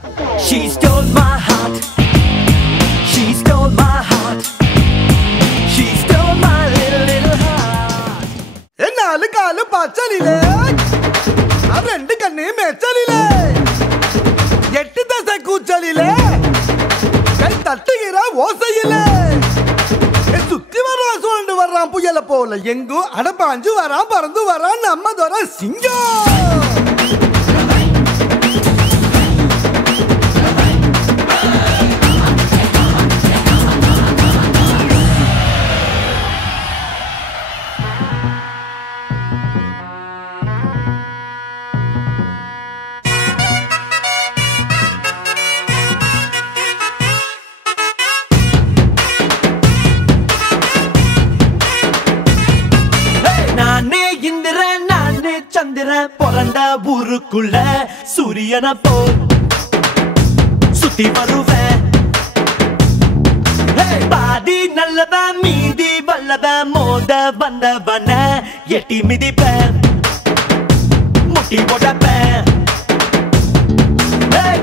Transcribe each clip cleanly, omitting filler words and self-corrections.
She stole my heart. She stole my heart. She stole my little heart. नाल काल पाचलीले ரெண்டு கண்ணே மேச்சலிலே எட்டு தசை கூச்சலிலே கை தட்டுகிற ஓசையிலே சுத்தி வர்றான் சுழண்டு வர்றான் புயல போல எங்கும் அடப்பாஞ்சு வரான் பறந்து வரான் நம்ம தோற சிங்கம். சந்திர பொறண்ட ஊருக்குள்ள சூரியன போல் சுத்தி வருவேன். பாதி நல்லவன் மீதி வல்லவன் மோத வந்தவன எட்டி மிதிப்பேன் முட்டி போட்டப்பேன்.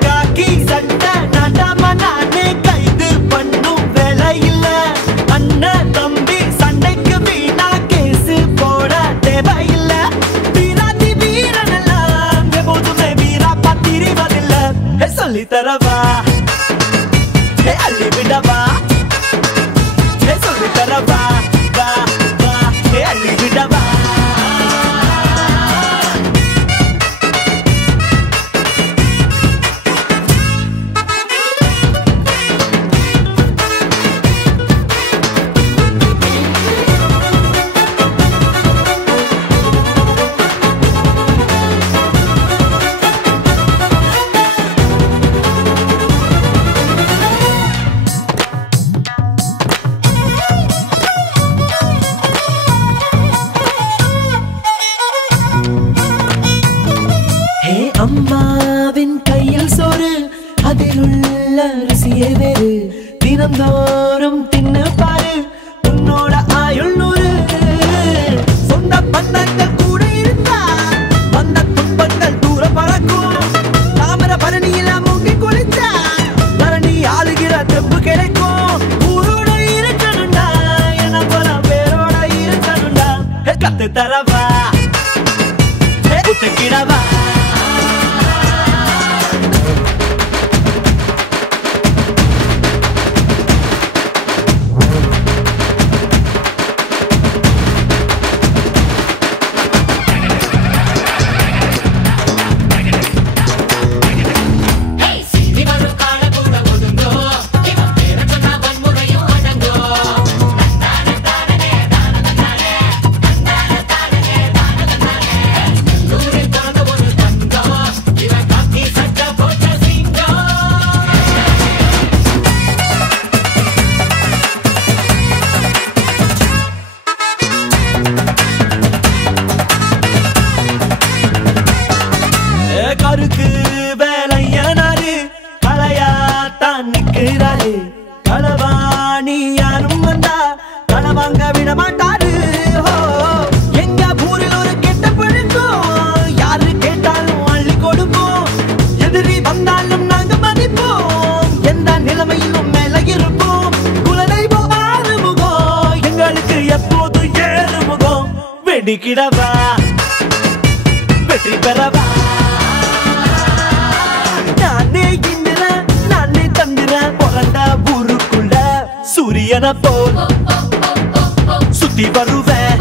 காக்கி சட்டை நாட்டாம நானே கைது பண்ணும் வேலை இல்ல. அண்ணன் தம்பி சண்டைக்கு வீணா கேசு போட தேவையில்லை. சொல்லி தரவா அள்ளி விடவா சொல்லி தரவா வா வா அள்ளி விடவா. அம்மாவின் கையில் சோறு அதில் உள்ள ருசியே வேறு. தினந்தோறும் தின்னு பாரு உன்னோட ஆயுள் நூறு. சொந்த பந்தங்கள் கூட இருந்தா வந்த துன்பங்கள் தூர பறக்கும். தாமர பரணியில மூங்கி குளிச்சா பரணி ஆளுகிற தெப்பு கிடைக்கும். ஊரோட இருக்கணும்டா என போல பேரோட இருக்கணும்டா. கத்து தரவா குத்துக்கிடவா. கருக்கு வேலையனாரு களையாத்தான் நிற்கிறாரு. களவாணி யாரும் வந்தா களவாங்க விட மாட்டாரு. எங்க ஊரில் ஒரு கெட்ட பழக்கம் யாரு கேட்டாலும் அள்ளி கொடுப்போம். எதிரி வந்தாலும் நாங்க மதிப்போம். எந்த நிலைமையிலும் மேல இருப்போம். குலதெய்வம் ஆறு முகம் எங்களுக்கு எப்போது ஏழு முகம். வெடிக்கிடவா வெற்றி பெறவா. ஊருக்குள்ள சூரியன போல் சுத்தி வருவேன்.